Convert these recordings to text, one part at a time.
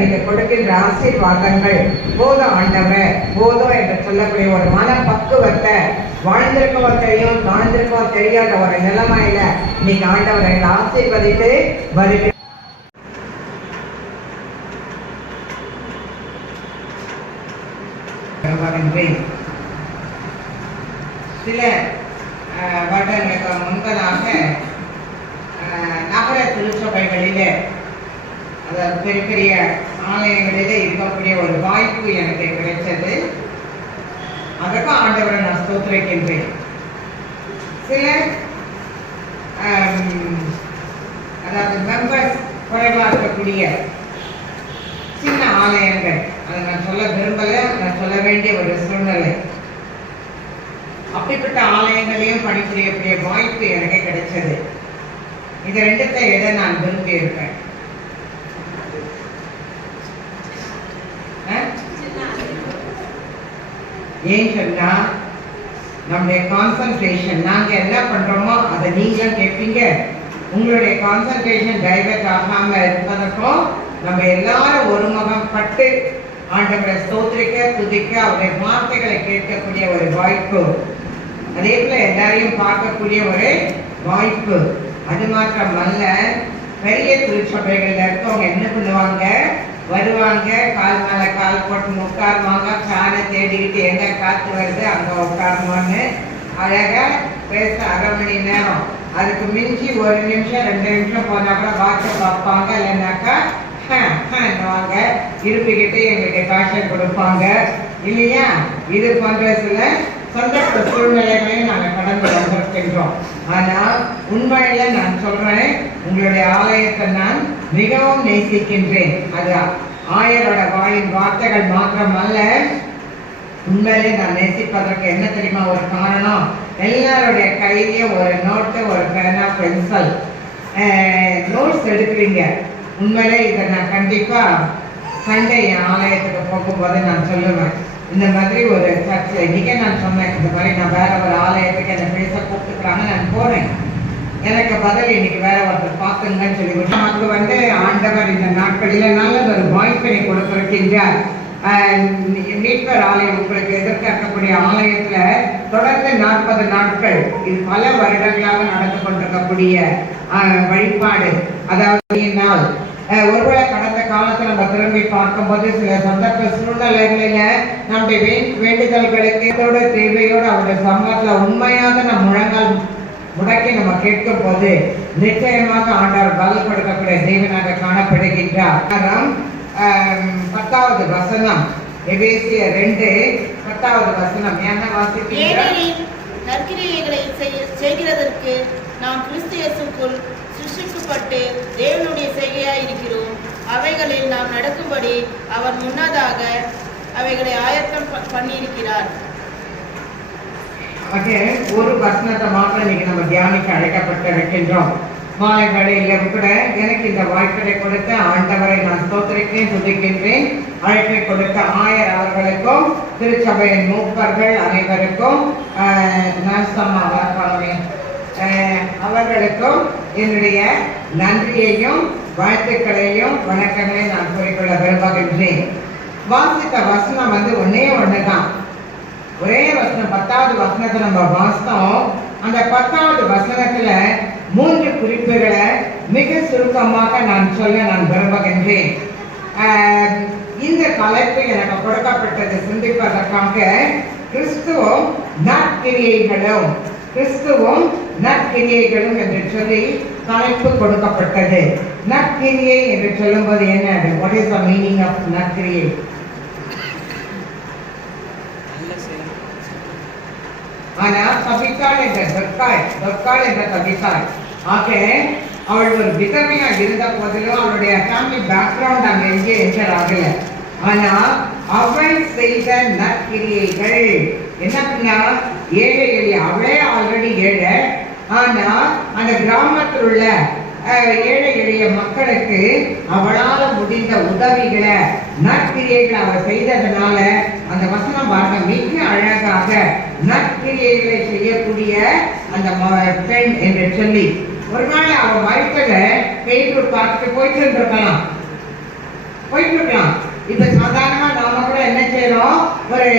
நீங்க கொடுக்கின்ற ஆசீர்வாதங்கள் போதும் ஆண்டவர், போதும் என்று சொல்லக்கூடிய ஒரு மன பக்குவத்தை வாழ்ந்திருக்கவோ தெரியும், தாழ்ந்திருக்கவோ தெரியாத ஒரு நிலைமையில இன்னைக்கு ஆண்டவர் எங்களை ஆசீர்வதித்து வருகிற சில வருடங்களுக்கு முன்பதாக நகர திருச்சபைகளிலே, அதாவது பெரிய பெரிய ஆலயங்களிலே இருக்கக்கூடிய ஒரு வாய்ப்பு எனக்கு கிடைச்சது. அதற்கு ஆண்டவரை நான் ஸ்தோத்திரிக்கின்றேன். சில அதாவது மெம்பர்ஸ் குறைவாக இருக்கக்கூடிய சின்ன ஆலயங்கள், அதை நான் சொல்ல விரும்பல, நான் சொல்ல வேண்டிய ஒரு சூழ்நிலை. அப்படிப்பட்ட ஆலயங்களையும் பணிபுரியக்கூடிய வாய்ப்பு எனக்கு கிடைச்சது. இது ரெண்டுத்தை எதை நான் விரும்பி இருப்பேன். ஏன் சொன்னா, நம்முடைய கான்சன்ட்ரேஷன், நாங்க என்ன பண்றோமோ அதை நீங்களும் கேட்பீங்க. உங்களுடைய கான்சன்ட்ரேஷன் டைவர்ட் ஆகாம இருப்பதற்கும் நம்ம எல்லாரும் ஒருமுகம் பட்டு ஆண்டவரை ஸ்தோத்திரிக்க, துதிக்க, அவருடைய வார்த்தைகளை கேட்கக்கூடிய ஒரு வாய்ப்பு, அதே போல எல்லாரையும் பார்க்கக்கூடிய ஒரு வாய்ப்பு. அது மாத்திரம் அல்ல, பெரிய திருச்சபைகள்ல இருக்கவங்க என்ன பண்ணுவாங்க, வருவாங்க, கால் மேல கால் போட்டு உட்காருவாங்க, ஃபேனை தேடிக்கிட்டு எங்க காத்து வருது அங்க உட்காருவான்னு அழகா பேச அரை மணி நேரம். அதுக்கு மிஞ்சி ஒரு நிமிஷம் 2 நிமிஷம் போனா கூட வாட்சை பார்ப்பாங்க, இல்லைன்னாக்கா வாங்க இருப்பிக்கிட்டு எங்களுக்கு காஷன் கொடுப்பாங்க இல்லையா. இது போன்ற சில சந்தர்ப்ப சூழ்நிலைகளையும் நாங்கள் கடந்து வந்திருக்கின்றோம். ஆனால் உண்மையில நான் சொல்றேன், உங்களுடைய ஆலயத்தை நான் மிகவும் நேசிக்கின்றேன். அது ஆயரோட வாயின் வார்த்தைகள் மாத்திரம் அல்ல, உண்மையிலே நான் நேசிப்பதற்கு என்ன தெரியுமா ஒரு காரணம், எல்லாருடைய கையிலையும் ஒரு நோட்டு, ஒரு பேனா, பென்சில், நோட்ஸ் எடுக்கிறீங்க. உண்மையிலே இதை நான் கண்டிப்பா சண்டே என் ஆலயத்துக்கு போகும்போது நான் சொல்லுவேன், இந்த மாதிரி ஒரு சர்ச்சில் இன்னைக்கே நான் சொன்னேன், இந்த மாதிரி நான் வேற ஒரு ஆலயத்துக்கு என்னை பேச கூப்பிட்டுக்கிறாங்க, நான் போனேன். எனக்கு பதில் இன்னைக்கு வேற ஒருத்தர் பார்த்துங்கன்னு சொல்லி நமக்கு ஆண்டவர் இந்த நாட்களில் நல்ல ஒரு வாய்ப்பினை கொடுத்திருக்கின்றார். மீட்பர் ஆலயம் உங்களுக்கு எதிர்க்கக்கூடிய ஆலயத்துல தொடர்ந்து 40 நாட்கள், இது பல வருடங்களாக நடந்து கொண்டிருக்கக்கூடிய வழிபாடு. அதாவது நாள் ஒருவேளை கடந்த காலத்துல நம்ம திரும்பி பார்க்கும்போது சில சந்தர்ப்ப சூழ்நிலைகளில நம்முடைய வேண்டுதல்களுக்கு தேவையோடு அவருடைய சமூகத்துல உண்மையாக நம் முழங்கால் முடக்கி நம்ம கேட்கும் போது நிச்சயமாக ஆண்டவர் பதில் கொடுக்கக்கூடிய தேவனாக காணப்படுகின்றார். 10வது வசனம், எபேசியர் 2:10வது வசனம் என்ன வாசிக்கிறீர்கள்? நற்கிரியைகளை செய்கிறதற்கு நாம் கிறிஸ்து இயேசுக்குள் சிருஷ்டிக்கப்பட்டு தேவனுடைய செய்கையாய் இருக்கிறோம். அவைகளில் நாம் நடக்கும்படி அவர் முன்னதாக அவைகளை ஆயத்தம் பண்ணியிருக்கிறார். ஒரு வசனத்தை மாத்திரம் இன்னைக்கு நம்ம தியானிக்க அழைக்கப்பட்டிருக்கின்றோம். மாலை வேளையில கூட எனக்கு இந்த வாய்ப்பை கொடுத்த ஆண்டவரை நான் ஸ்தோத்திரிக்கிறேன், துதிக்கின்றேன். அழைப்பை கொடுத்த ஆயர் அவர்களுக்கும், திருச்சபையின் மூப்பர்கள் அனைவருக்கும், அவர்களுக்கும் என்னுடைய நன்றியையும் வாழ்த்துக்களையும் வணக்கங்களையும் நான் கூறிக்கொள்ள விரும்புகின்றேன். வாசித்த வசனம் ஒன்னே ஒண்ணுதான், ஒரே வசனம் 10வது வசனத்தை நம்ம வாசித்தோம். அந்த 10வது வசனத்துல 3 குறிப்புகளை மிக சுருக்கமாக நான் சொல்ல நான் விரும்புகின்றேன். இந்த தலைப்பு எனக்கு கொடுக்கப்பட்டது சிந்திப்பதற்காக, கிறிஸ்துவும் நற்கிரியைகளும், கிறிஸ்துவும் நற்கிரியைகளும் என்று சொல்லி தலைப்பு கொடுக்கப்பட்டது. நற்கிரியை என்று சொல்லும்போது என்ன, what is the meaning of நற்கிரியை? ஆனா தபித்தாள் என்ற தொற்காள் என்ற தபித்தாள் அவள் ஒரு விதவையா இருந்த போதிலும் அவளுடைய ஃபேமிலி பேக்ரவுண்ட் அங்க எங்கே என்டர் ஆகல. ஆனா அவள் செய்த நற்கிரியைகள் என்ன பண்ணா, ஏழை எளிய, அவளே ஆல்ரெடி ஏழை, ஆனா அந்த கிராமத்தில் உள்ள ஏழை எளிய மக்களுக்கு அவளால முடிந்த உதவிகளை, நற்கிரியைகளை அவள் செய்ததுனால அந்த வசனம் பாருங்க மிக அழகாக நற்கிரியைகளை செய்யக்கூடிய அந்த பெண் என்று சொல்லி. ஒரு நாள் அவன் வயிற்றுல பேய்க்கு பார்த்துட்டு போயிட்டு இருந்திருக்கலாம். போயிட்டு இருக்கலாம். இப்ப சாதாரணமா நாம கூட என்ன செய்யறோம், ஒரு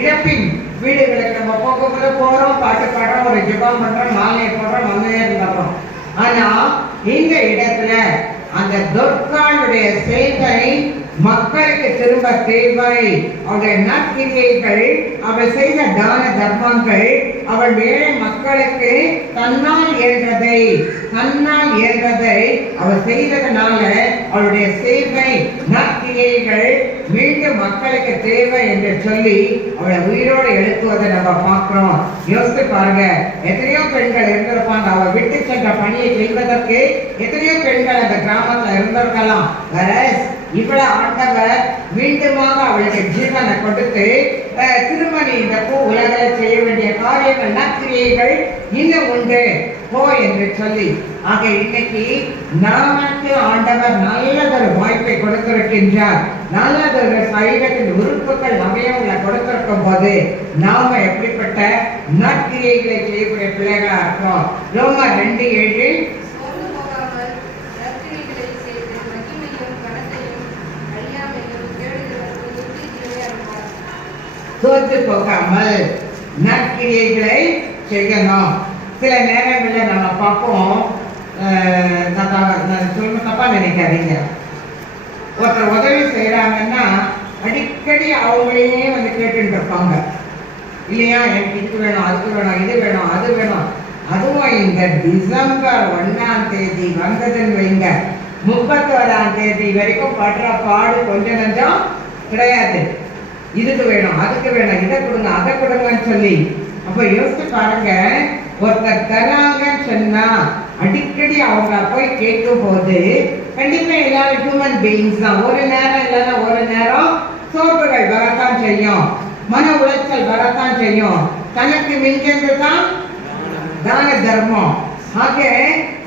இழப்பின் வீடுகளுக்கு நம்ம போகும்போது போறோம், பாட்டு பாடுறோம், ஒரு ஜெபம் பண்றோம், மாலையை போடுறோம், வந்து இருந்தோம். ஆனா இந்த இடத்துல அந்த துர்காளுடைய சேவை மக்களுக்கு திரும்ப தேவை. அவருடைய நற்கிரியைகள், அவள் செய்த தான தர்மங்கள், அவள் ஏழை மக்களுக்கு தன்னால் இயன்றதை அவள் செய்ததனால அவளுடைய சேவை நற்கிரியைகள் மீண்டும் மக்களுக்கு தேவை என்று சொல்லி அவளை உயிரோடு எழுப்புவதை நம்ம பார்க்கிறோம். யோசித்து பாருங்க, எத்தனையோ பெண்கள் இருந்திருப்பாங்க. அவள் விட்டு சென்ற பணியை செய்வதற்கு எத்தனையோ பெண்கள் அந்த கிராமத்துல இருந்திருக்கலாம். வேற இவ்வளவு ஆண்டவர் மீண்டுமாக அவளுக்கு ஜீவனை கொடுத்து திருமணி இந்த உலகில் செய்ய வேண்டிய காரியங்கள் நற்கிரியைகள் இன்னும் உண்டு போ என்று சொல்லி. ஆக இன்னைக்கு நமக்கு ஆண்டவர் நல்லதொரு வாய்ப்பை கொடுத்திருக்கின்றார். நல்லதொரு சரீரத்தின் உறுப்புகள் அவயவங்களை கொடுத்திருக்கும் போது நாம எப்படிப்பட்ட நற்கிரியைகளை செய்யக்கூடிய பிள்ளைகளா இருக்கிறோம். ரோமர் 2:7 தோற்று போகாமல் நற்கிரியைகளை செய்யணும். சில நேரங்களில் நம்ம பார்ப்போம், தப்பா நினைக்காதீங்க, ஒருத்தர் உதவி செய்யறாங்கன்னா அடிக்கடி அவங்களையே வந்து கேட்டுட்டு இருப்பாங்க இல்லையா, எனக்கு இது வேணும், அதுக்கு வேணும், இது வேணும், அது வேணும். அதுவும் இந்த டிசம்பர் 1ஆம் தேதி வந்ததுன்னு வைங்க, 31ஆம் தேதி வரைக்கும் படுற பாடு கொஞ்சம் நஞ்சம் கிடையாது. இதுக்கு வேணும், அதுக்கு வேணும், இதை கொடுங்க, அதை கொடுங்கன்னு சொல்லி. அப்ப யோசிச்சு பாருங்க, ஒருத்தர் தராங்கன்னு சொன்னா அடிக்கடி அவங்க போய் கேட்கும் போது கண்டிப்பா எல்லாரும் ஹியூமன் பீயிங்ஸ் தான். ஒரு நேரம் இல்லைன்னா ஒரு நேரம் சோர்வுகள் வரத்தான் செய்யும், மன உளைச்சல் வரத்தான் செய்யும். தனக்கு மிஞ்சது தான் தான தர்மம். ஆக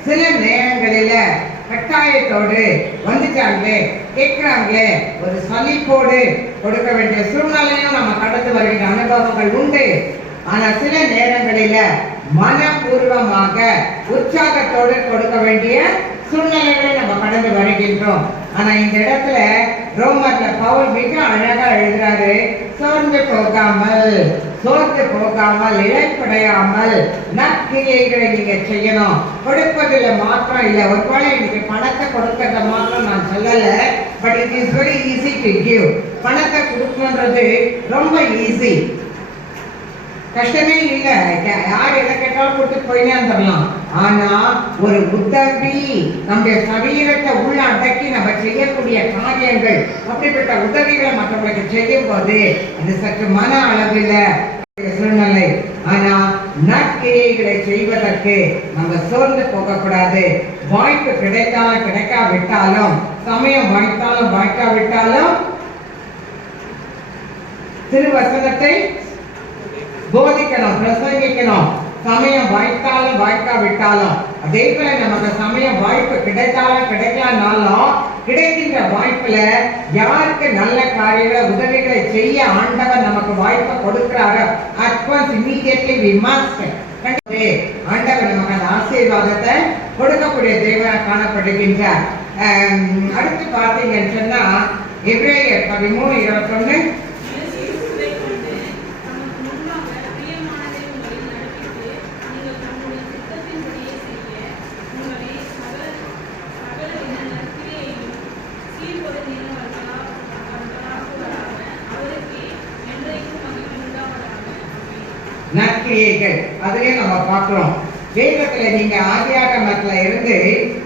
சில நேரங்களில கட்டாயத்தோடு வந்துட்டாங்களே, கேட்கிறாங்களே, ஒரு சலிப்போடு கொடுக்க வேண்டிய சூழ்நிலையும் நம்ம கடந்து வருகின்ற அனுபவங்கள் உண்டு. ஆனா சில நேரங்களில மனப்பூர்வமாக உற்சாகத்தோடு கொடுக்க வேண்டிய சூழ்நிலைகளை நம்ம கடந்து வருகின்றோம். ஆனா இந்த இடத்துல ரோமர்ல பவுல் மிக அழகா எழுதுறாரு, சோர்ந்து போகாமல் இழைப்படையாமல் நற்கிரியைகளை நீங்க செய்யணும். கொடுப்பதில் மாற்றம் இல்லை. ஒருவேளை இன்னைக்கு பணத்தை கொடுக்கறத மாத்திரம் நான் சொல்லல, but it is very easy to give. பணத்தை கொடுக்கணுன்றது ரொம்ப ஈஸி, கஷ்டமே இல்லை. யார் எதை கேட்டாலும் கொடுத்துட்டு போயினே வந்துடலாம். ஆனா ஒரு உதவி, நம்முடைய சரீரத்தை உள்ள அடக்கி நம்ம செய்யக்கூடிய காரியங்கள், அப்படிப்பட்ட உதவிகளை மற்றவர்களுக்கு செய்யும் போது அது சற்று மன அளவில் சூழ்நிலை. ஆனா நற்கிரியைகளை செய்வதற்கு நம்ம சோர்ந்து போகக்கூடாது. வாய்ப்பு கிடைத்தாலும் கிடைக்காவிட்டாலும், சமயம் வாய்த்தாலும் வாய்க்காவிட்டாலும் திருவசனத்தை போதிக்கணும், பிரசங்கிக்கணும். சமயம் வாய்த்தாலும் வாய்க்காவிட்டாலும், அதே போல நமக்கு சமயம் வாய்ப்பு கிடைத்தாலும் கிடைக்கலனாலும் கிடைக்கின்ற வாய்ப்புல யாருக்கு நல்ல காரியங்களை உதவிகளை செய்ய ஆண்டவர் நமக்கு வாய்ப்பை கொடுக்கிறாரோ அட்வான்ஸ் இமீடியட்லி வி மஸ்ட். ஆண்டவர் நமக்கு அந்த ஆசீர்வாதத்தை கொடுக்கக்கூடிய தேவனாக காணப்படுகின்றார். அடுத்து பார்த்தீங்கன்னு சொன்னா எபிரேயர் 13:21 நற்கிரியைகள் அதிலே நம்ம பார்க்கிறோம். வேதத்துல நீங்க ஆதியாகமத்துல இருந்து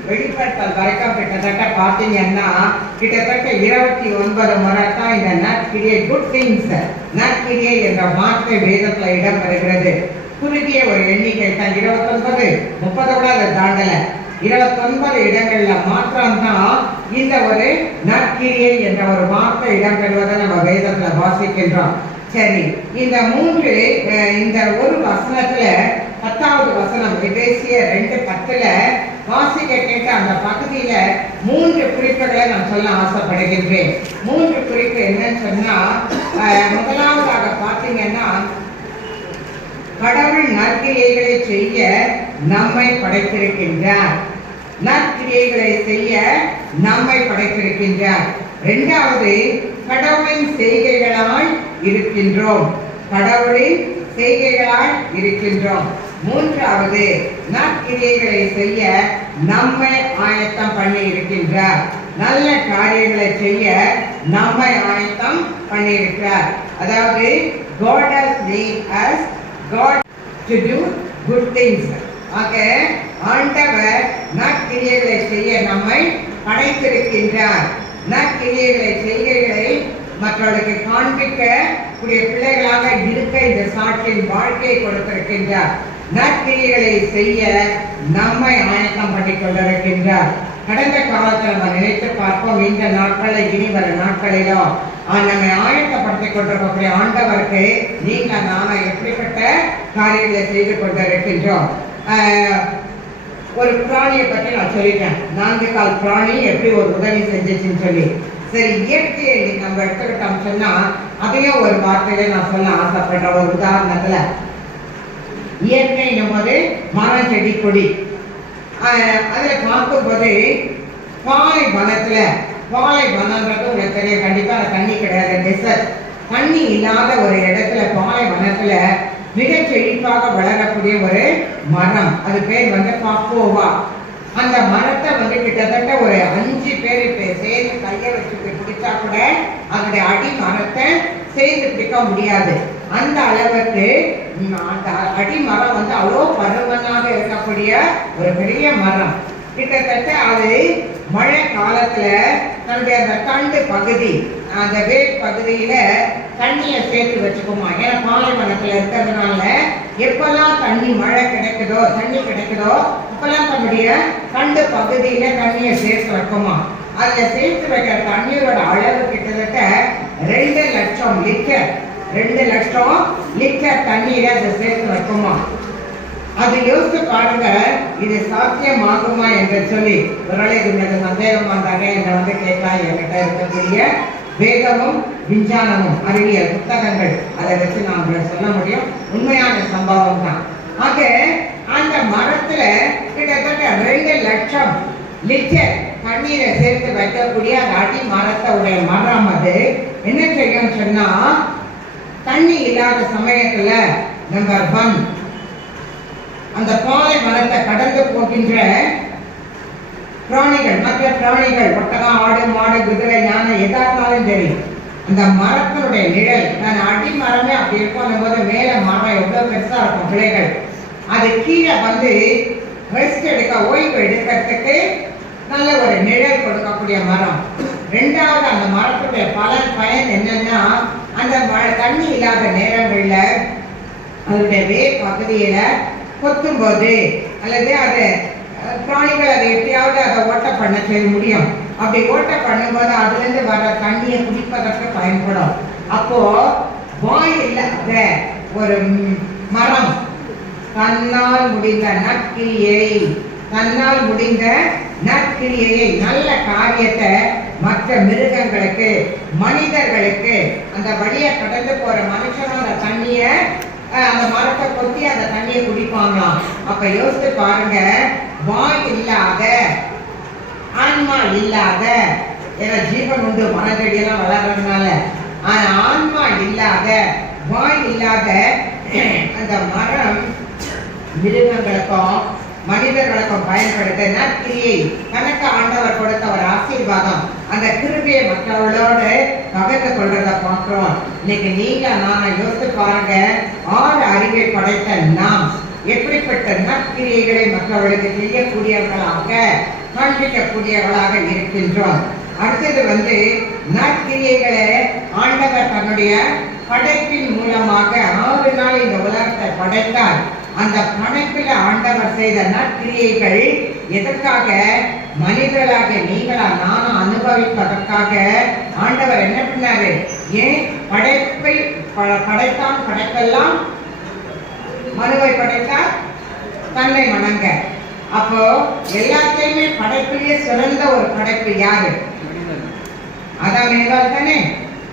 வெளிப்படுத்தல் வரைக்கும் கிட்டத்தட்ட பார்த்தீங்கன்னா கிட்டத்தட்ட 29 முறை தான் இந்த நற்கிரியை, குட் திங்ஸ், நற்கிரியை என்ற வார்த்தை வேதத்துல இடம்பெறுகிறது. குறுகிய ஒரு எண்ணிக்கை தான், 29, 30 கூட அதை தாண்டல. 29 இடங்கள்ல மாற்றம் தான் இந்த ஒரு நற்கிரியை என்ற ஒரு வார்த்தை இடம்பெறுவதை நம்ம வேதத்துல வாசிக்கின்றோம். சரி, இந்த ஒரு வசனத்துல 10வது வசனம் எபேசியர் 2:10 வாசிக்க கேட்ட அந்த பகுதியில 3 குறிப்புகளை நான் சொல்ல ஆசைப்படுகின்றேன். 3 குறிப்பு என்னன்னு சொன்னா, முதலாவதாக பார்த்தீங்கன்னா கடவுள் நற்கிரியைகளை செய்ய நம்மை படைத்திருக்கின்றார். நற்கிரியைகளை செய்ய நம்மை படைத்திருக்கின்றார். இரண்டாவது, கடவுளின் செய்கைகளால் இருக்கின்றோம். கடவுளின் செய்கைகளால் இருக்கின்றோம். மூன்றாவது, நற்கிரியைகளை செய்ய நம்மை ஆயத்தம் பண்ணி இருக்கின்றார். நல்ல காரியங்களை செய்ய நம்மை ஆயத்தம் பண்ணி இருக்கிறார். அதாவது God has made us God to do good things. ஆக ஆண்டவர் நற்கிரியைகளை செய்ய நம்மை படைத்திருக்கின்றார். நற்கிரியைகளை செய்கைகளை மற்றவர்களுக்கு காண்பிக்க கூடிய பிள்ளைகளாக இருக்க இந்த சாட்சியின் வாழ்க்கையை கொடுத்திருக்கின்றார். நற்கிரியைகளை செய்ய நம்மை ஆயத்தம் பண்ணி கொண்டிருக்கின்றார். கடந்த காலத்தில் நம்ம நினைத்து பார்ப்போம், இந்த நாட்களில் இனி வர நாட்களிலும் நம்மை ஆயத்தப்படுத்திக் கொண்டிருக்கக்கூடிய ஆண்டவருக்கு நீங்க நாம எப்படிப்பட்ட காரியங்களை செய்து கொண்டிருக்கின்றோம். ஒரு பிராணியை பற்றி நான் சொல்லிட்டேன். 4 கால் பிராணி எப்படி ஒரு உதவி செஞ்சிச்சுன்னு சொல்லி. சரி, இயற்கையை நம்ம எடுத்துக்கிட்டோம் சொன்னா அதையும் ஒரு வார்த்தையில நான் சொல்ல ஆசைப்படுற ஒரு உதாரணத்துல, இயற்கை போது மரம் செடி கொடி அதுல பார்க்கும்போது பாலைவனத்துல, பாலைவனம்ன்றது உங்களுக்கு தெரியும், கண்டிப்பா தண்ணி கிடையாது, டெசர்ட், தண்ணி இல்லாத ஒரு இடத்துல பாலைவனத்துல மிக செழிப்பாக வளரக்கூடிய ஒரு மரம், அது பேர் பாப்போவா. அந்த மரத்தை கிட்டத்தட்ட ஒரு 5 பேர் சேர்ந்து கையை வச்சு பிடிச்சா கூட அதனுடைய அடி மரத்தை சேர்ந்து பிடிக்க முடியாது. அந்த அளவுக்கு அந்த அடிமரம் அவ்வளோ பருமனாக இருக்கக்கூடிய ஒரு பெரிய மரம். கிட்டத்தட்ட அது மழை காலத்துல தன்னுடைய அந்த தண்டு பகுதி, அந்த வேர் பகுதியில தண்ணியை சேர்த்து வச்சுக்குமா. ஏன்னா பாலைவனத்துல இருக்கிறதுனால எப்பெல்லாம் தண்ணி மழை கிடைக்குதோ, தண்ணி கிடைக்குதோ அப்பெல்லாம் தன்னுடைய தண்டு பகுதியில தண்ணியை சேர்த்து வைக்குமா. அதுல சேர்த்து வைக்கிற தண்ணீரோட அளவு கிட்டத்தட்ட 2 லட்சம் லிட்டர், 2 லட்சம் லிட்டர் தண்ணீரை அதை சேர்த்து வைக்குமா. அது யோசித்து பாருங்க, இது சாத்தியமாகுமா என்று சொல்லி. ஒருவேளை உங்களுக்கு சந்தேகம் வந்தாங்க என்னை கேட்கலாம். என்கிட்ட இருக்கக்கூடிய வேதமும் விஞ்ஞானமும் அறிவியல் புத்தகங்கள், அதை வச்சு நான் உங்களுக்கு சொல்ல முடியும். உண்மையான சம்பவம் தான். ஆக அந்த மரத்துல கிட்டத்தட்ட 2 லட்சம் லிட்டர் தண்ணீரை சேர்த்து வைக்கக்கூடிய அந்த அடி மரத்தோடைய மரம் அது என்ன செய்யும் சொன்னா, தண்ணி இல்லாத சமயத்துல நம்பர் 1 அந்த பாலை மரத்தை கடந்து போகின்ற பிராணிகள், மற்ற பிராணிகள், ஒட்டகம், ஆடு, மாடு, குதிரை, யானை, எதாஇருந்தாலும் சரி, அந்த மரத்தினுடைய நிழல், நான் அடி மரமே அப்படி இருக்கும் போது மேல மரம் எவ்வளவு பெருசா இருக்கும் கிளைகள், அது கீழே ரெஸ்ட் எடுக்க, ஓய்வு எடுக்கிறதுக்கு நல்ல ஒரு நிழல் கொடுக்கக்கூடிய மரம். 2வது, அந்த மரத்துடைய பயன் என்னன்னா, அந்த தண்ணி இல்லாத நேரங்கள்ல அதனுடைய வேர் பகுதியில கொத்தும் போது அல்லது அது பிராணிகள் அதை எப்படியாவது அதை ஓட்ட பண்ண செய்ய முடியும். அப்படி ஓட்ட பண்ணும்போது அதுல இருந்து வர தண்ணியை குடிப்பதற்கு பயன்படும். அப்போ வாய் இல்லாத ஒரு மரம் தன்னால் முடிந்த நற்கிரியை, நல்ல காரியத்தை மற்ற மிருகங்களுக்கு, மனிதர்களுக்கு, அந்த வழியை கடந்து போற மனுஷனும் அந்த தண்ணிய, அந்த மரத்தை கொத்தி அந்த தண்ணியை குடிப்பாங்களாம். அப்ப யோசித்து பாருங்க, வாய் இல்லாத, ஆன்மா இல்லாத, ஏன்னா ஜீவன் உண்டு மனதடியெல்லாம் வளர்றதுனால, ஆனா ஆன்மா இல்லாத, வாய் இல்லாத அந்த மரம் மிருகங்களுக்கும் மனிதர்களுக்கும் பயன்படுத்த நற்கிரியை தனக்கு ஆண்டவர் கொடுத்த ஒரு ஆசீர்வாதம். அந்த கிருபையை மற்றவர்களோடு பகிர்ந்து கொள்றத பார்க்கிறோம். இன்னைக்கு நீங்க நான் யோசித்து பாருங்க, 6 அறிவை படைத்த நாம் எப்படிப்பட்ட நற்கிரியைகளை மற்றவர்களுக்கு செய்யக்கூடியவர்களாக, காண்பிக்கக்கூடியவர்களாக இருக்கின்றோம். அடுத்தது நற்கிரியைகளை ஆண்டவர் தன்னுடைய படைப்பின் மூலமாக 6 நாள் இந்த உலகத்தை படைத்தார். அந்த படைப்பில் ஆண்டவர் செய்த நற்கிரியைகள் எதற்காக? மனிதர்களாக நீங்களா நானும் அனுபவிப்பதற்காக ஆண்டவர் என்ன பண்ணாரு? ஏன் படைப்பை படைத்தான்? படைப்பெல்லாம் மனுவை படைத்தார் தன்னை வணங்க. அப்போ எல்லாத்தையுமே படைப்பிலேயே சிறந்த ஒரு படைப்பு யாரு? ஆதாம் ஏவாள் தானே,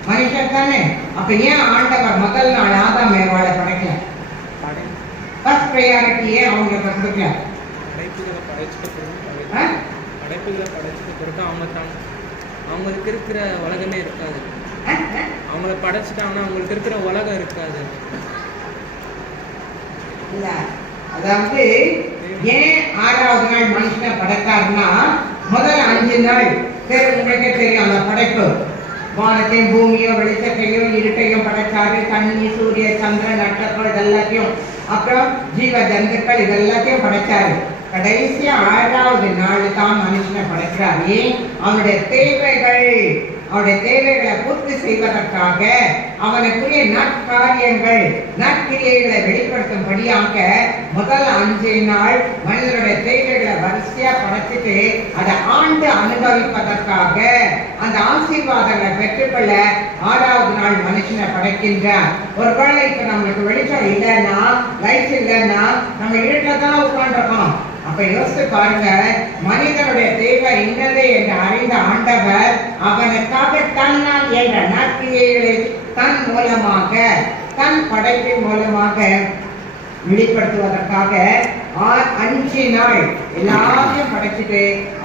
மனுஷன் தானே. அப்ப ஏன் ஆண்டவர் முதல் நாள் ஆதாம் ஏவாளை படைக்கல? ஃபர்ஸ்ட் ப்ரையாரிட்டியே அவங்களுக்கு கொடுக்கல. படைப்புகளை படைச்சது பிறகு அவங்களுக்கு இருக்கிற உலகமே இருக்காது. அவங்கள படைச்சிட்டாங்கன்னா அவங்களுக்கு இருக்கிற உலகம் இருக்காது. இல்ல, அதாவது ஏன் 6வது நாள் மனுஷனை படைத்தாருன்னா, முதல் 5 நாள் உங்களுக்கே தெரியும் அந்த படைப்பு. வானத்தையும் பூமியும் வெளிச்சத்தையும் இருட்டையும் படைச்சாரு. தண்ணி, சூரிய, சந்திரன், நட்சத்திரம் இதெல்லாத்தையும், அப்புறம் ஜீவ ஜந்துக்கள் இதெல்லாத்தையும் படைச்சாரு. கடைசியா 6வது நாள் தான் மனுஷனை படைக்கிறாரு. அவனுடைய தேவைகளை பூர்த்தி செய்வதற்காக அவனுக்குரிய நற்காரியங்கள் நற்கிரியைகளை வெளிப்படுத்தும்படியாக முதல் 5 நாள் மனிதனுடைய தேவைகளை வரிசையா படைச்சிட்டு அதை ஆண்டு அனுபவிப்பதற்காக அந்த ஆசீர்வாதங்களை பெற்றுக்கொள்ள 6வது நாள் மனுஷனை படைக்கின்றார். ஒருவேளை இப்ப நம்மளுக்கு வெளிச்சம் இல்லைன்னா, லைட் இல்லைன்னா நம்ம இருட்டில தான் உட்காந்துருக்கோம். அப்ப யோசித்து பாருங்க, மனிதனுடைய தேவை இன்னது என்று அறிந்த ஆண்டவர் அவனுக்காக தன்னால் என்ற நற்கிரியைகளை தன் மூலமாக, தன் படைப்பின் மூலமாக வெளிப்படுத்துவதற்காக 5 நாள் எல்லாத்தையும் படைச்சிட்டு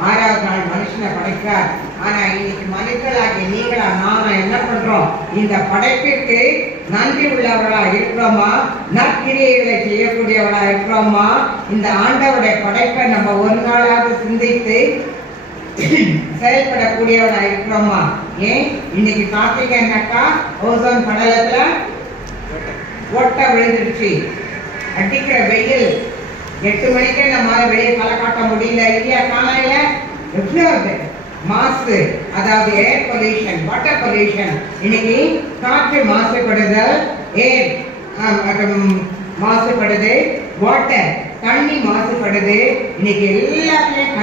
6வது நாள் மனுஷனை படைக்கிறார். ஆனா இன்னைக்கு மனிதர்களாகிய நீங்களா நாம என்ன பண்றோம்? இந்த படைப்பிற்கு நன்றி உள்ளவர்களா இருக்கிறோமா? நற்கிரியைகளை செய்யக்கூடியவர்களா இருக்கிறோமா? இந்த ஆண்டவருடைய படைப்பை நம்ம ஒரு நாளாக சிந்தித்து செயல்படக்கூடியவர்களா இருக்கிறோமா? ஏன் இன்னைக்கு பார்த்தீங்கன்னாக்கா ஓசோன் படலத்துல ஓட்டை விழுந்துருச்சு. அடிக்கிற வெயில் 8 மணிக்கே நம்மளால வெளியே தலை காட்ட முடியல. இல்லையா? காலையில எவ்வளவு மாசு, அதாவது ஏர் பொல்யூஷன், வாட்டர் பொல்யூஷன். இன்னைக்கு காற்று மாசுபடுதல், ஏர் மாசுபடுது, வாட்டர் தண்ணி மாசுபடுது. இன்னைக்கு எல்லாத்துலயும்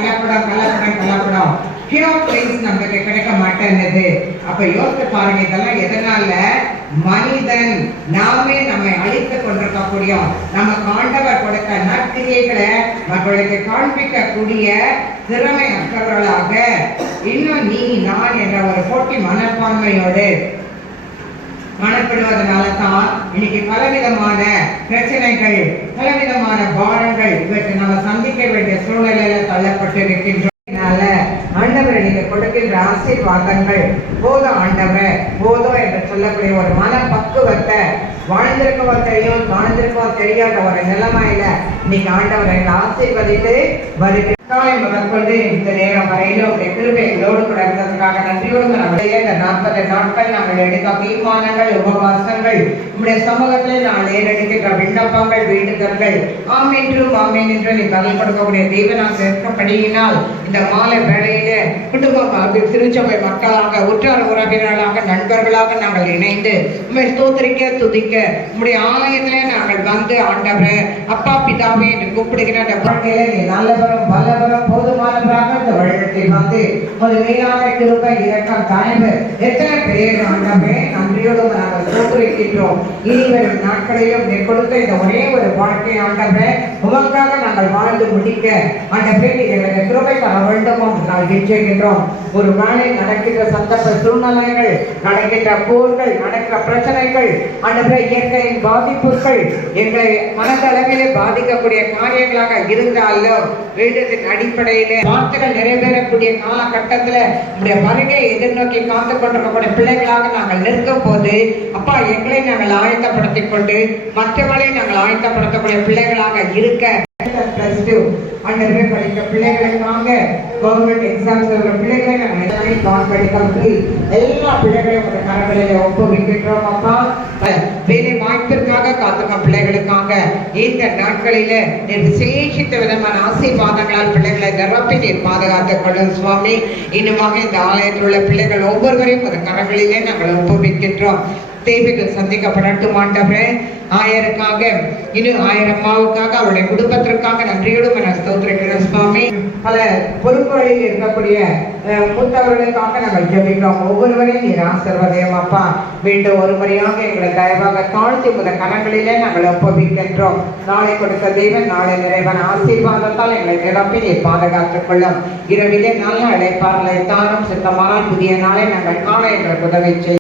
கலப்படம். பியூர் பிளேஸ் நமக்கு கிடைக்க மாட்டேன்னுது. அப்ப யோசித்து பாருங்க, இதெல்லாம் எதனால? மனிதன் நாமே நம்மை அழித்துக் கொண்டிருக்கக்கூடிய, நமக்கு ஆண்டவர் கொடுத்த நற்கிரியைகளை மக்களுக்கு காண்பிக்கக்கூடிய திறமை அற்றவர்களாக இன்னும் நீ நான் என்ற ஒரு போட்டி மனப்பான்மையோடு காணப்படுவதனால தான் இன்னைக்கு பலவிதமான பிரச்சனைகள், பலவிதமான பாரங்கள் இவற்றை நம்ம சந்திக்க வேண்டிய சூழ்நிலையில தள்ளப்பட்டு இருக்கின்றோம். ஆண்டவரை நீங்க கொடுக்கின்ற ஆசீர்வாதங்கள் போதும் ஆண்டவரை, போதும் என்று சொல்லக்கூடிய ஒரு மன பக்குவத்தை வாழ்ந்திருக்கவோ தெரியும், வாழ்ந்திருக்கவோ தெரியாத ஒரு நிலைமையில இன்னைக்கு ஆண்டவரை ஆசீர்வதித்து வருகிற காலை முதற்கொண்டு இந்த நேரம் வரையிலும் உடைய கிருபைகளோடு கூட இருந்ததுக்காக நன்றியோடு நம்முடைய இந்த 40 நாட்கள் நாங்கள் எடுத்த தீர்மானங்கள், உபவாசங்கள், நம்முடைய சமூகத்திலே நாங்கள் ஏறெடுக்கின்ற விண்ணப்பங்கள், வேண்டுதல்கள் ஆமேன் என்று நீ பதில் கொடுக்கக்கூடிய தேவனாக இருக்கப்படியினால் இந்த மாலை வேளையிலே குடும்பமாக, திருச்சபை மக்களாக, உற்றார் உறவினர்களாக, நண்பர்களாக நாங்கள் இணைந்து உண்மை ஸ்தோத்திரிக்க துதிக்க உம்முடைய ஆலயத்திலே நாங்கள் வந்து ஆண்டவரே அப்பா பிதாவே என்று கூப்பிடுகிற அந்த வாழ்க்கையில நீ நல்லவரும் வல்லவரும் போதுமானவராக இந்த வழிநடத்தில் வந்து ஒரு மேலான கிருபை, இரக்கம், தயவு எத்தனை பேர் ஆண்டவரே நன்றியோடு நாங்கள் ஸ்தோத்திரிக்கின்றோம். இனி வரும் நாட்களிலும் நீ கொடுத்த இந்த ஒரே ஒரு வாழ்க்கை ஆண்டவரே உமக்காக நாங்கள் வாழ்ந்து முடிக்க ஆண்டவரே எங்களுக்கு கிருபை தர வேண்டுமோ நாங்கள் கெஞ்சுகின்றோம். ஒரு வேளை நடக்கின்ற சந்தர்ப்ப சூழ்நிலைகள், நடக்கின்ற போர்கள், நடக்கிற பிரச்சனைகள், ஆண்டவரே இயற்கையின் பாதிப்புகள் எங்களை மனதளவிலே பாதிக்கக்கூடிய காரியங்களாக இருந்தாலும் வேண்டத்தின் அடிப்படையிலே வார்த்தைகள் நிறைவேறக்கூடிய காலகட்டத்துல நம்முடைய வருகையை எதிர்நோக்கி காத்து கொண்டிருக்கக்கூடிய பிள்ளைகளாக நாங்கள் நிற்கும் போது அப்பா எங்களை நாங்கள் ஆயத்தப்படுத்திக் கொண்டு மற்றவர்களை நாங்கள் ஆயத்தப்படுத்தக்கூடிய பிள்ளைகளாக இருக்க படிக்க பிள்ளைகளுக்காக கவர்மெண்ட் எக்ஸாம்ஸ் பிள்ளைகளை நாங்கள் எல்லா பிள்ளைகளையும் ஒரு கரங்களிலே ஒப்புவிக்கின்றோம். அப்பா வேலை வாய்ப்பிற்காக காத்துக்க பிள்ளைகளுக்காக இந்த நாட்களில விசேஷித்த விதமான ஆசீர்வாதங்களால் பிள்ளைகளை நிரப்பி நீர் பாதுகாத்துக் கொள்ளும் சுவாமி. இன்னுமாக இந்த ஆலயத்தில் உள்ள பிள்ளைகள் ஒவ்வொருவரையும் ஒரு கரங்களிலே நாங்கள் ஒப்புவிக்கின்றோம். தேவைகள் சந்திக்கப்படட்டும் ஆண்டவரே. ஆயருக்காக, இன்னும் 1000 அம்மாவுக்காக, அவருடைய குடும்பத்திற்காக நன்றியோடு நான் ஸ்தோத்திரிக்கிறேன் சுவாமி. பல பொறுப்புகளில் இருக்கக்கூடிய மூத்தவர்களுக்காக நாங்கள் ஜெபிக்கிறோம். ஒவ்வொருவரையும் நீர் ஆசீர்வதியும் அப்பா. மீண்டும் ஒரு முறையாக எங்களை தயவாக தாழ்த்தி முதல் கரங்களிலே நாங்கள் ஒப்புவிக்கின்றோம். நாளை கொடுத்த தெய்வன் நாளை நிறைவான ஆசீர்வாதத்தால் எங்களை நிரப்பி நீர் பாதுகாத்துக் கொள்ளும். இரவிலே நல்ல அழைப்பார்களை தானும் சித்தமானால் புதிய நாளை நாங்கள் காண எங்களுக்கு உதவி செய்யும்.